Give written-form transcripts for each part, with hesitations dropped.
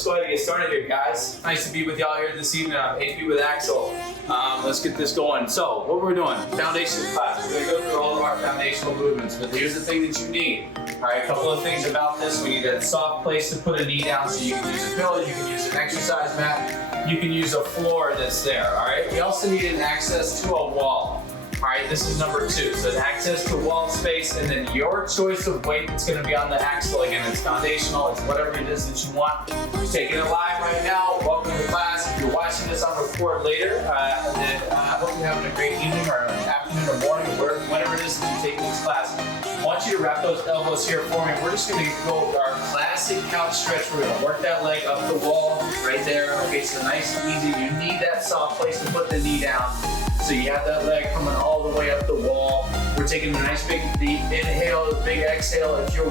let's go ahead and get started here, guys. Nice to be with y'all here this evening. I'm AP with Axel. Let's get this going. So, what we're doing, foundation class. We're gonna go through all of our foundational movements, but here's the thing that you need. All right, a couple of things about this. We need a soft place to put a knee down, so you can use a pillow, you can use an exercise mat, you can use a floor that's there, all right? We also need an access to a wall. All right, this is number 2. So access to wall space, and then your choice of weight that's gonna be on the axle. Again, it's foundational, it's whatever it is that you want. Taking it live right now, welcome to class. If you're watching this on record later, then I hope you're having a great evening or afternoon or morning, or whenever it is that you're taking this class. I want you to wrap those elbows here for me. We're just gonna go with our classic couch stretch. We're gonna work that leg up the wall right there. Okay, so nice and easy. You need that soft place to put the knee down. So you have that leg coming all the way up the wall. We're taking a nice big deep inhale, big exhale. If you're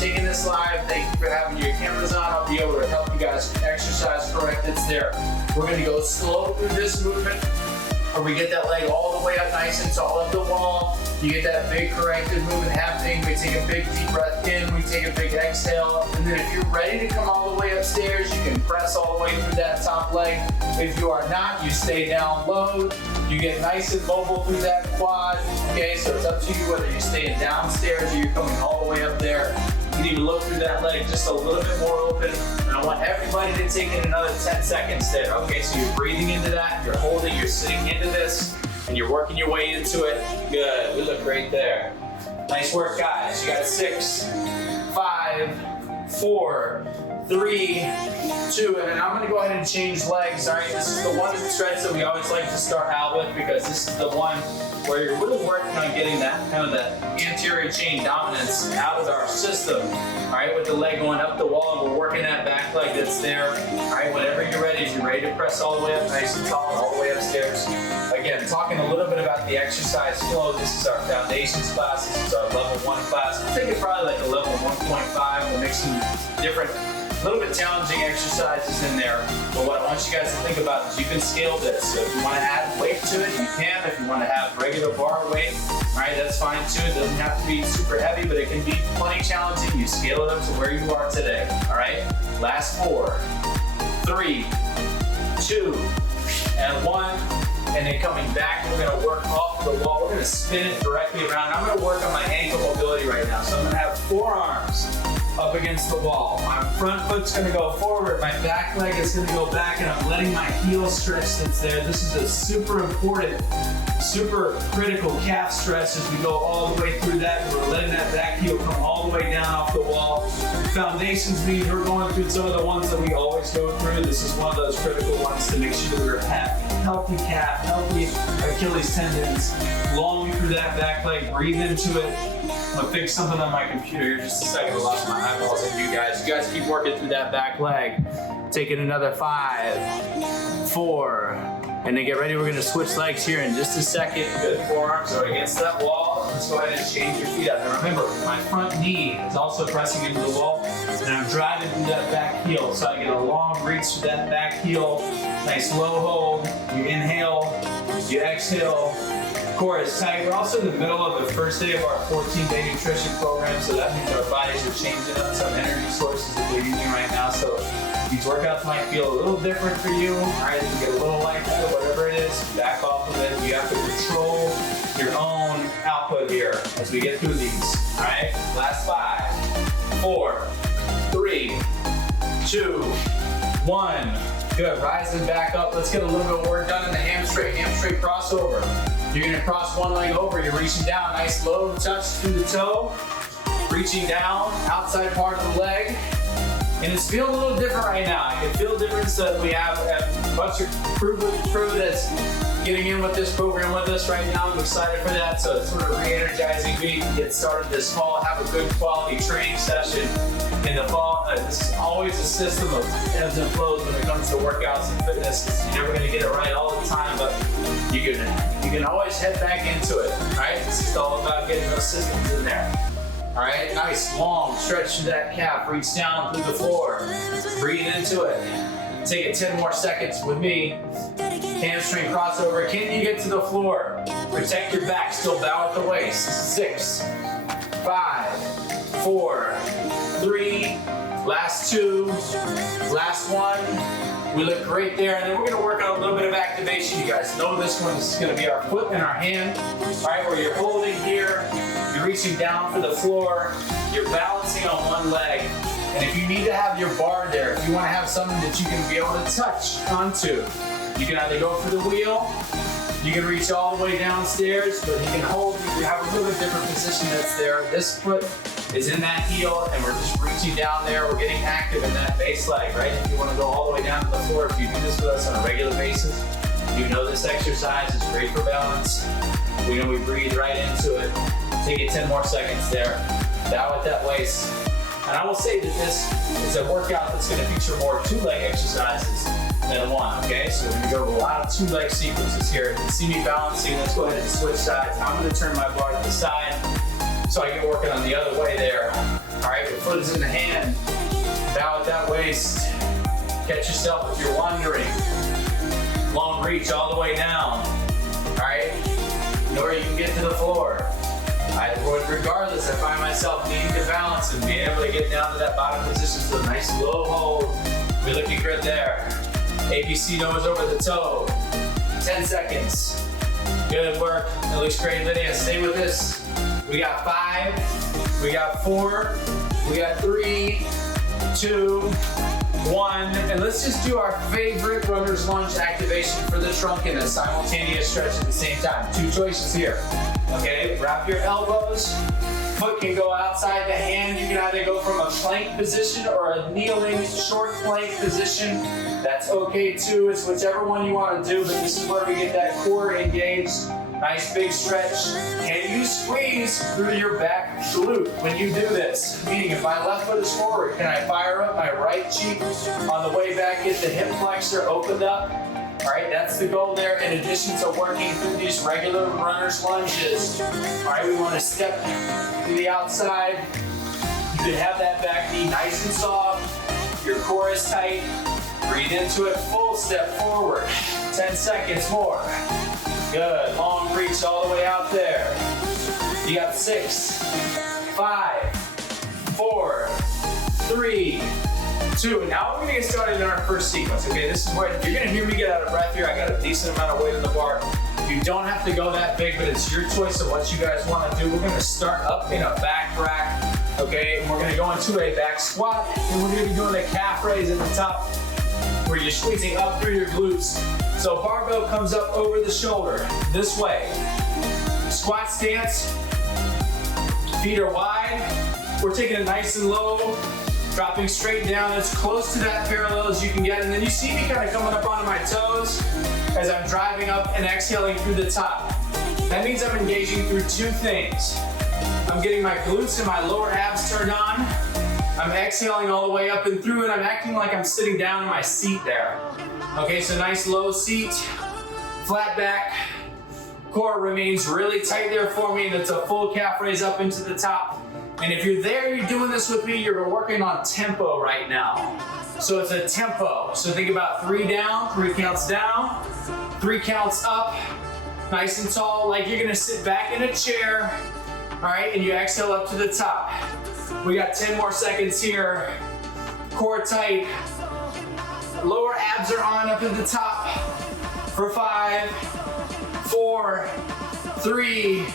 taking this live, thank you for having your cameras on. I'll be able to help you guys exercise correct. It's there. We're gonna go slow through this movement, where we get that leg all the way up nice and tall up the wall. You get that big corrective movement happening. We take a big deep breath in, we take a big exhale, and then if you're ready to come all the way upstairs, you can press all the way through that top leg. If you are not, you stay down low. You get nice and mobile through that quad. Okay, so it's up to you whether you're staying downstairs or you're coming all the way up there. You need to look through that leg just a little bit more open. And I want everybody to take in another 10 seconds there. Okay, so you're breathing into that, you're holding, you're sitting into this, and you're working your way into it. Good, we look great there. Nice work, guys. You got 6, 5, 4, 3, 2, and then I'm gonna go ahead and change legs. All right, this is the one stretch that we always like to start out with, because this is the one where you're really working on getting that kind of that anterior chain dominance out of our system. All right, with the leg going up the wall, we're working that back leg that's there. All right, whenever you're ready, if you're ready to press all the way up nice and tall, all the way upstairs. Again, talking a little bit about the exercise flow. This is our foundations class. This is our level 1 class. We'll take it probably like a level 1.5. We'll make some different, a little bit challenging exercises in there. But what I want you guys to think about is you can scale this. So if you want to add weight to it, you can. If you want to have regular bar weight, all right, that's fine too. It doesn't have to be super heavy, but it can be plenty challenging. You scale it up to where you are today. All right, last 4, 3, 2, and 1. And then coming back, we're gonna work off the wall. We're gonna spin it directly around. I'm gonna work on my ankle mobility right now. So I'm gonna have forearms up against the wall. My front foot's gonna go forward. My back leg is gonna go back, and I'm letting my heel stretch that's there. This is a super important, super critical calf stretch as we go all the way through that. We're letting that back heel come all the way down off the wall. Foundations means we're going through some of the ones that we always go through. This is one of those critical ones to make sure that we're healthy calf, healthy Achilles tendons, long through that back leg, breathe into it. I'm gonna fix something on my computer here just a second. I lost my eyeballs on you guys. You guys keep working through that back leg. Taking another 5, 4, and then get ready. We're gonna switch legs here in just a second. Good, forearms are against that wall. Let's go ahead and change your feet up. And remember, my front knee is also pressing into the wall, and I'm driving through that back heel. So I get a long reach through that back heel. Nice low hold. You inhale, you exhale. Core is tight. We're also in the middle of the first day of our 14-day nutrition program, so that means our bodies are changing up some energy sources that we're using right now. So these workouts might feel a little different for you. All right, you get a little like that, whatever it is, back off of it. You have to control your own output here as we get through these. All right, last 5, 4, 3, 2, 1. Good, rising back up. Let's get a little bit of work done in the hamstring crossover. You're gonna cross one leg over, you're reaching down, nice low touch through the toe, reaching down, outside part of the leg. And it's feeling a little different right now. I can feel the difference that we have a bunch of crew that's getting in with this program with us right now. I'm excited for that. So it's sort of re-energizing me to get started this fall, have a good quality training session in the fall. This is always a system of ebbs and flows when it comes to workouts and fitness. You're never gonna get it right all the time, but you can always head back into it, right? This is all about getting those systems in there. All right, nice, long stretch through that calf. Reach down through the floor. Breathe into it. Take it 10 more seconds with me. Hamstring crossover. Can you get to the floor? Protect your back. Still bow at the waist. 6, 5, 4, 3, Last two, last one. We look great there, and then we're gonna work on a little bit of activation. You guys know this one. This is gonna be our foot and our hand, all right, where you're holding here, you're reaching down for the floor, you're balancing on one leg. And if you need to have your bar there, if you wanna have something that you can be able to touch onto, you can either go for the wheel, you can reach all the way downstairs, but you can hold, you have a little bit different position that's there. This foot is in that heel, and we're just reaching down there. We're getting active in that base leg, right? If you want to go all the way down to the floor, if you do this with us on a regular basis, you know this exercise is great for balance. We know we breathe right into it. Take it 10 more seconds there. Bow at that waist. And I will say that this is a workout that's going to feature more two-leg exercises than one, okay? So we're going to go over a lot of two-leg sequences here. You can see me balancing. Let's go ahead and switch sides. I'm going to turn my bar to the side so I can work it on the other way there. All right, your foot is in the hand. Bow at that waist. Catch yourself if you're wandering. Long reach all the way down. All right, or you can get to the floor. Regardless, I find myself needing to balance and being able to get down to that bottom position. So a nice low hold. We're looking good there. ABC nose over the toe. 10 seconds. Good work. That looks great, Lydia. Stay with this. We got 5, we got 4, we got 3, 2, 1, and let's just do our favorite runner's lunge activation for the trunk and a simultaneous stretch at the same time. 2 choices here. Okay, wrap your elbows. Foot can go outside the hand. You can either go from a plank position or a kneeling short plank position. That's okay too. It's whichever one you want to do, but this is where we get that core engaged. Nice big stretch. Can you squeeze through your back glute when you do this? Meaning if my left foot is forward, can I fire up my right cheek on the way back, get the hip flexor opened up? All right, that's the goal there, in addition to working through these regular runner's lunges. All right, we want to step to the outside. You can have that back knee nice and soft. Your core is tight. Breathe into it, full step forward. 10 seconds more. Good, long reach all the way out there. You got 6, 5, 4, 3, 2. Now we're gonna get started in our first sequence, okay? This is where you're gonna hear me get out of breath here. I got a decent amount of weight on the bar. You don't have to go that big, but it's your choice of what you guys wanna do. We're gonna start up in a back rack, okay? And we're gonna go into a back squat, and we're gonna be doing a calf raise at the top, where you're squeezing up through your glutes. So barbell comes up over the shoulder, this way. Squat stance, feet are wide. We're taking it nice and low, dropping straight down as close to that parallel as you can get. And then you see me kind of coming up onto my toes as I'm driving up and exhaling through the top. That means I'm engaging through 2 things. I'm getting my glutes and my lower abs turned on. I'm exhaling all the way up and through, and I'm acting like I'm sitting down in my seat there. Okay, so nice low seat, flat back, core remains really tight there for me, and it's a full calf raise up into the top. And if you're there, you're doing this with me, you're working on tempo right now. So it's a tempo. So think about 3 down, 3 counts down, 3 counts up, nice and tall, like you're gonna sit back in a chair, all right, and you exhale up to the top. We got 10 more seconds here. Core tight. Lower abs are on up at the top for 5, 4, 3,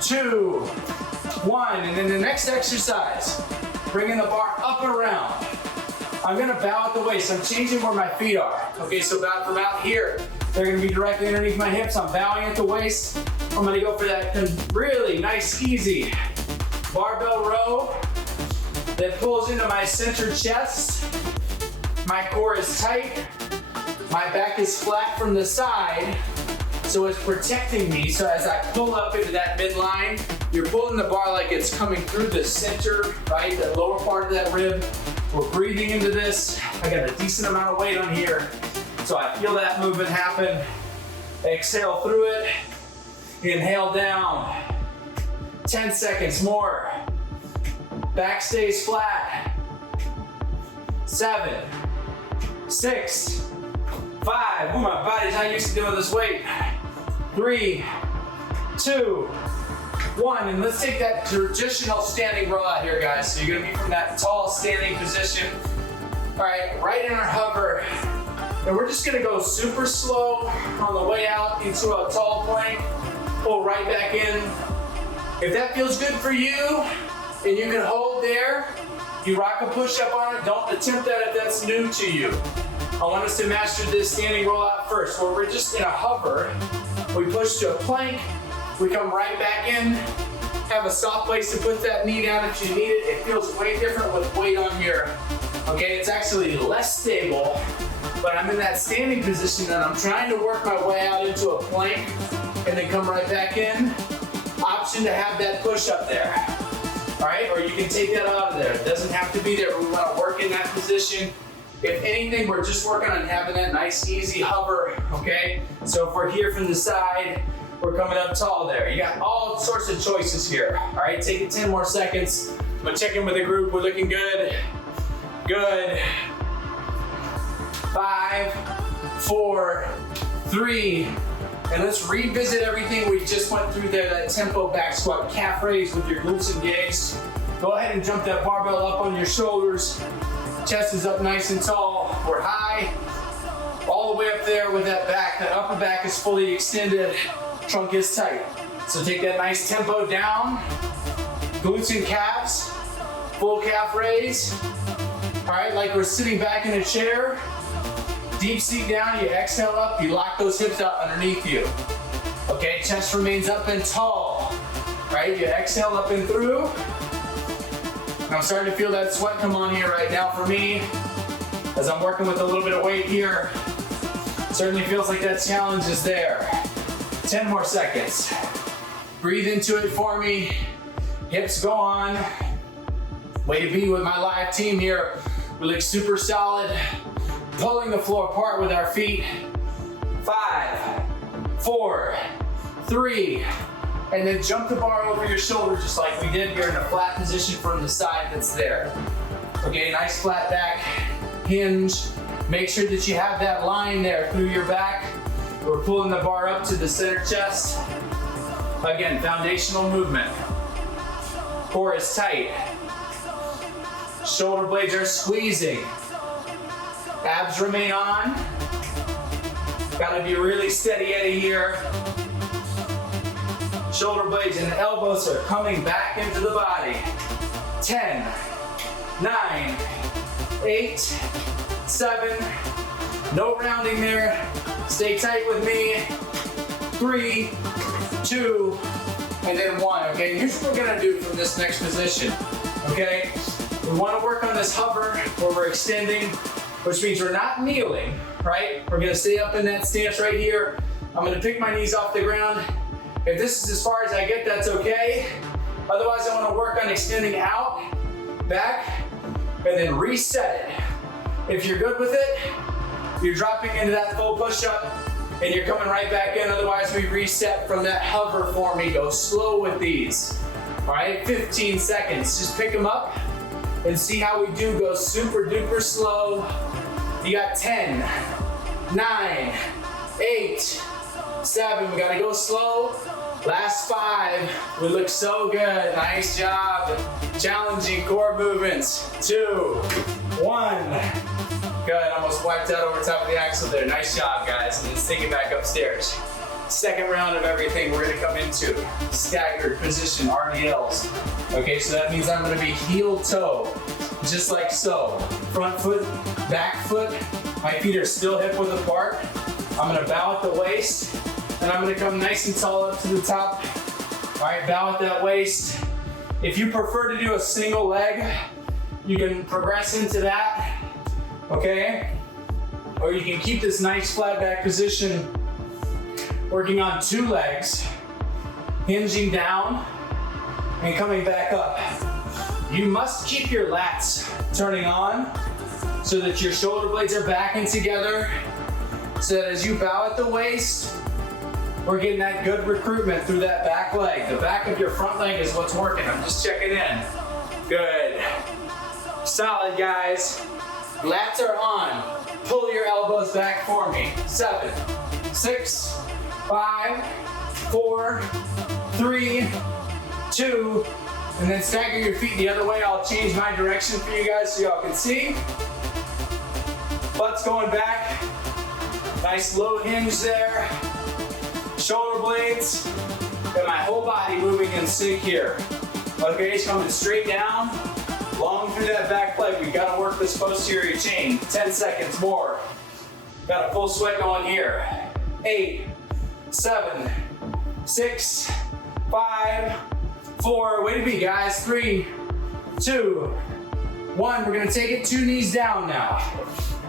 2, 1. And then the next exercise, bringing the bar up and around. I'm gonna bow at the waist. I'm changing where my feet are. Okay, so about from out here, they're gonna be directly underneath my hips. I'm bowing at the waist. I'm gonna go for that really nice, easy barbell row that pulls into my center chest. My core is tight. My back is flat from the side, so it's protecting me. So as I pull up into that midline, you're pulling the bar like it's coming through the center, right? The lower part of that rib. We're breathing into this. I got a decent amount of weight on here, so I feel that movement happen. Exhale through it. Inhale down. 10 seconds more. Back stays flat. 7, 6, 5. Ooh, my body's not used to doing this weight. 3, 2, 1, and let's take that traditional standing roll out here, guys. So you're gonna be from that tall standing position. All right in our hover. And we're just gonna go super slow on the way out into a tall plank. Pull right back in. If that feels good for you, and you can hold there, you rock a push-up on it. Don't attempt that if that's new to you. I want us to master this standing roll out first, where we're just in a hover. We push to a plank, we come right back in, have a soft place to put that knee down if you need it. It feels way different with weight on here. Okay, it's actually less stable, but I'm in that standing position and I'm trying to work my way out into a plank and then come right back in. Option to have that push up there. All right, or you can take that out of there. It doesn't have to be there, but we want to work in that position. If anything, we're just working on having that nice, easy hover, okay? So if we're here from the side, we're coming up tall there. You got all sorts of choices here. All right, take it 10 more seconds. I'm gonna check in with the group. We're looking good. Good. 5, 4, 3, and let's revisit everything we just went through there, that tempo back squat, calf raise with your glutes engaged. Go ahead and jump that barbell up on your shoulders. Chest is up nice and tall. We're high, all the way up there with that back. That upper back is fully extended, trunk is tight. So take that nice tempo down. Glutes and calves, full calf raise. All right, like we're sitting back in a chair. Deep seat down, you exhale up, you lock those hips out underneath you. Okay, chest remains up and tall. Right, you exhale up and through. I'm starting to feel that sweat come on here right now for me as I'm working with a little bit of weight here. Certainly feels like that challenge is there. 10 more seconds. Breathe into it for me. Hips go on. Way to be with my live team here. We look super solid. Pulling the floor apart with our feet. 5, 4, 3, and then jump the bar over your shoulder just like we did here in a flat position from the side that's there. Okay, nice flat back, hinge. Make sure that you have that line there through your back. We're pulling the bar up to the center chest. Again, foundational movement. Core is tight. Shoulder blades are squeezing. Abs remain on. Gotta be really steady Eddie here. Shoulder blades and elbows are coming back into the body. 10, 9, 8, 7, no rounding there. Stay tight with me. 3, 2, and then 1. Okay, here's what we're gonna do from this next position. Okay, we wanna work on this hover where we're extending, which means we're not kneeling, right? We're gonna stay up in that stance right here. I'm gonna pick my knees off the ground. If this is as far as I get, that's okay. Otherwise, I wanna work on extending out, back, and then reset it. If you're good with it, you're dropping into that full push-up, and you're coming right back in. Otherwise, we reset from that hover for me. Go slow with these. All right, 15 seconds. Just pick them up and see how we do. Go super duper slow. You got 10, 9, 8, 7. We gotta go slow. Last 5. We look so good. Nice job. Challenging core movements. 2, 1. Good. Almost wiped out over top of the axle there. Nice job, guys. And let's take it back upstairs. Second round of everything we're gonna come into. Staggered position, RDLs. Okay, so that means I'm gonna be heel toe, just like so. Front foot, back foot. My feet are still hip width apart. I'm gonna bow at the waist, and I'm gonna come nice and tall up to the top. All right, bow at that waist. If you prefer to do a single leg, you can progress into that, okay? Or you can keep this nice flat back position, working on 2 legs, hinging down and coming back up. You must keep your lats turning on so that your shoulder blades are back and together, so that as you bow at the waist, we're getting that good recruitment through that back leg. The back of your front leg is what's working. I'm just checking in. Good. Solid, guys. Lats are on. Pull your elbows back for me. 7, 6, 5, 4, 3, 2, and then stagger your feet the other way. I'll change my direction for you guys so y'all can see. Butt's going back. Nice low hinge there. Shoulder blades. Got my whole body moving in sync here. Okay, it's coming straight down. Long through that back leg. We gotta work this posterior chain. 10 seconds more. Got a full sweat going here. 8, 7, 6, 5, 4. Way to be, guys. 3, 2, 1. We're gonna take it 2 knees down now.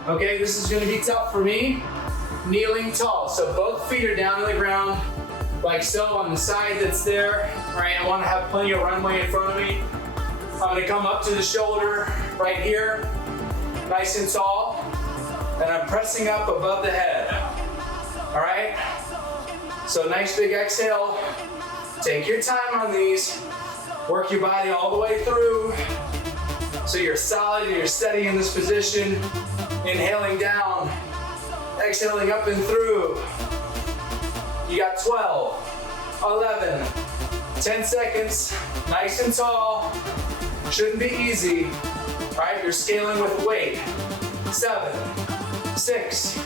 Okay, this is gonna be tough for me. Kneeling tall. So both feet are down on the ground, like so, on the side that's there. All right, I wanna have plenty of runway in front of me. I'm gonna come up to the shoulder right here, nice and tall, and I'm pressing up above the head. All right? So nice big exhale. Take your time on these. Work your body all the way through so you're solid and you're steady in this position. Inhaling down, exhaling up and through. You got 12, 11, 10 seconds, nice and tall. Shouldn't be easy. All right, you're scaling with weight. 7, 6,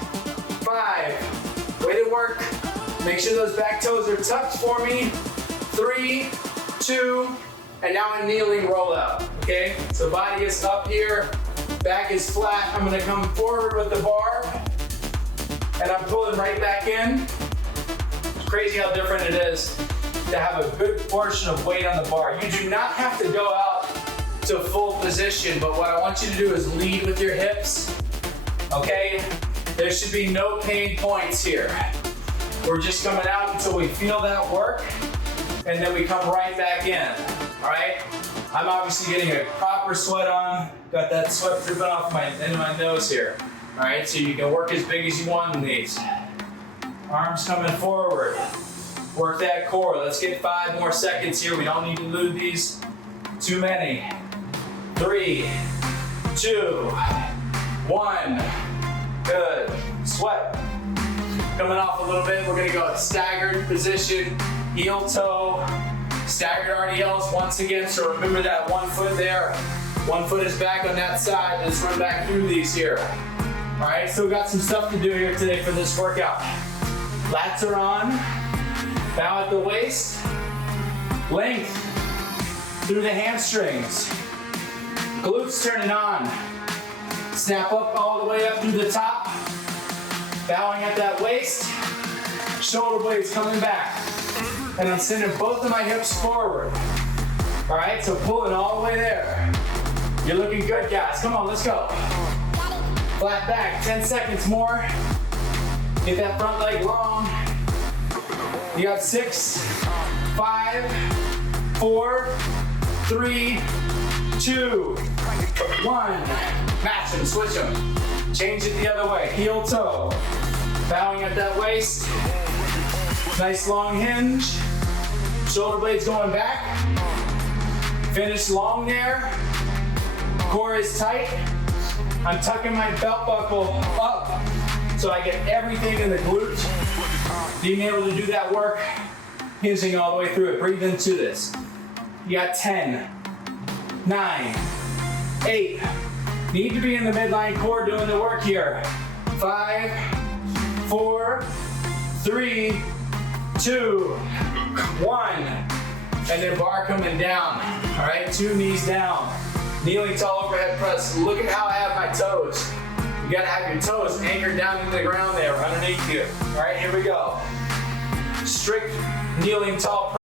5. Way to work. Make sure those back toes are tucked for me. 3, 2, and now a kneeling roll out. Okay, so body is up here, back is flat. I'm gonna come forward with the bar, and I'm pulling right back in. It's crazy how different it is to have a good portion of weight on the bar. You do not have to go out to full position, but what I want you to do is lead with your hips, okay? There should be no pain points here. We're just coming out until we feel that work, and then we come right back in, all right? I'm obviously getting a proper sweat on, got that sweat dripping off into my nose here, all right? So you can work as big as you want in these. Arms coming forward. Work that core. Let's get 5 more seconds here. We don't need to lose these too many. 3, 2, 1. Good. Sweat. Coming off a little bit, we're gonna go staggered position, heel toe, staggered RDLs once again. So remember that 1 foot there. 1 foot is back on that side. Let's run back through these here. All right, so we got some stuff to do here today for this workout. Lats are on. Bow at the waist. Length through the hamstrings. Glutes turning on. Snap up all the way up through the top. Bowing at that waist. Shoulder blades coming back. And I'm sending both of my hips forward. All right, so pulling all the way there. You're looking good, guys. Come on, let's go. Flat back, 10 seconds more. Get that front leg long. You got 6, 5, 4, 3, 2, 1. Match them, switch them. Change it the other way. Heel toe. Bowing at that waist. Nice long hinge. Shoulder blades going back. Finish long there. Core is tight. I'm tucking my belt buckle up so I get everything in the glutes. Being able to do that work, hinging all the way through it. Breathe into this. You got 10, 9, 8. Need to be in the midline core doing the work here. 5, 4, 3, 2, 1. And then bar coming down. All right, 2 knees down. Kneeling tall overhead press. Look at how I have my toes. You gotta have your toes anchored down into the ground there, underneath you. All right, here we go. Strict kneeling tall press.